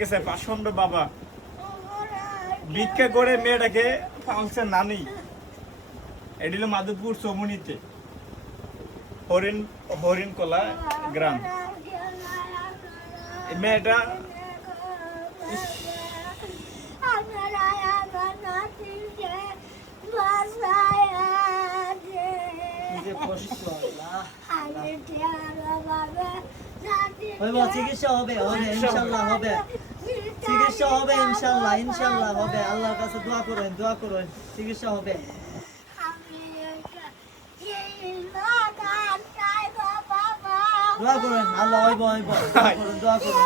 গেছে, পাষণ্ড বাবা। ভিক্ষা করে মেয়েটাকে পালছে নানি। এটি মাধবপুর চমুনিতে। হরিণ হরিণ কলা গ্রাম। মেয়েটা কষ্ট হইব চিকিৎসা হবে হবে ইনশাল্লাহ হবে। চিকিৎসা হবে ইনশাল্লাহ ইনশাল্লাহ হবে। আল্লাহর কাছে দোয়া করেন দোয়া করেন চিকিৎসা হবে। দোয়া করেন আল্লাহ হইব হইব। দোয়া করেন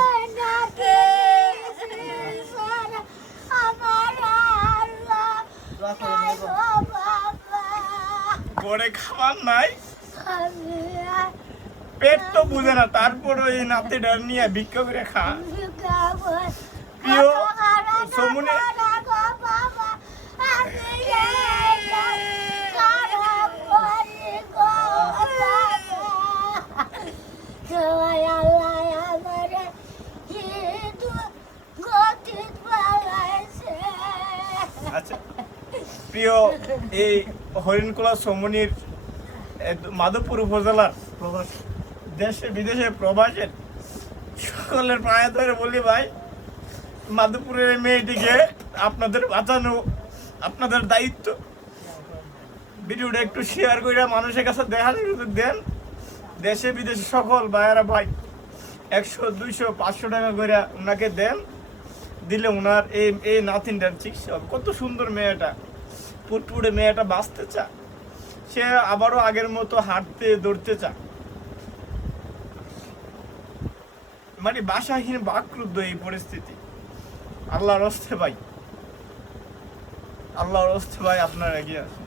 ঘরে খাবার নাই? পেট তো বুঝে না, তারপরে এই নাতিটা নিয়ে ভিক্ষা করে খা। প্রিয়, সমুনে আচ্ছা প্রিয়, এই হরিণকুলা সমনির মাধবপুর উপজেলার প্রবাস। দেশে, বিদেশে প্রবাসের সকলের পায়ে ধরে বলি ভাই, মাধবপুরের মেয়েটিকে আপনাদের বাঁচানো, আপনাদের দায়িত্ব। ভিডিওটা একটু শেয়ার করে মানুষের কাছে সুযোগ দেন। দেশে, বিদেশে সকল ভাইয়ারা ভাই, একশো, দুইশো, পাঁচশো টাকা করে ওনাকে দেন। দিলে ওনার এই এই নাতিনটার চিকিৎসা হবে। কত সুন্দর মেয়েটা, পুটপুটে মেয়েটা বাঁচতে চা সে আবারও আগের মতো হাঁটতে, দৌড়তে চা মানে বাসাহীন বাকরুদ্ধ এই পরিস্থিতি। আল্লাহর অস্তে ভাই। আল্লাহর অস্তে ভাই আপনার এগিয়ে আসুন।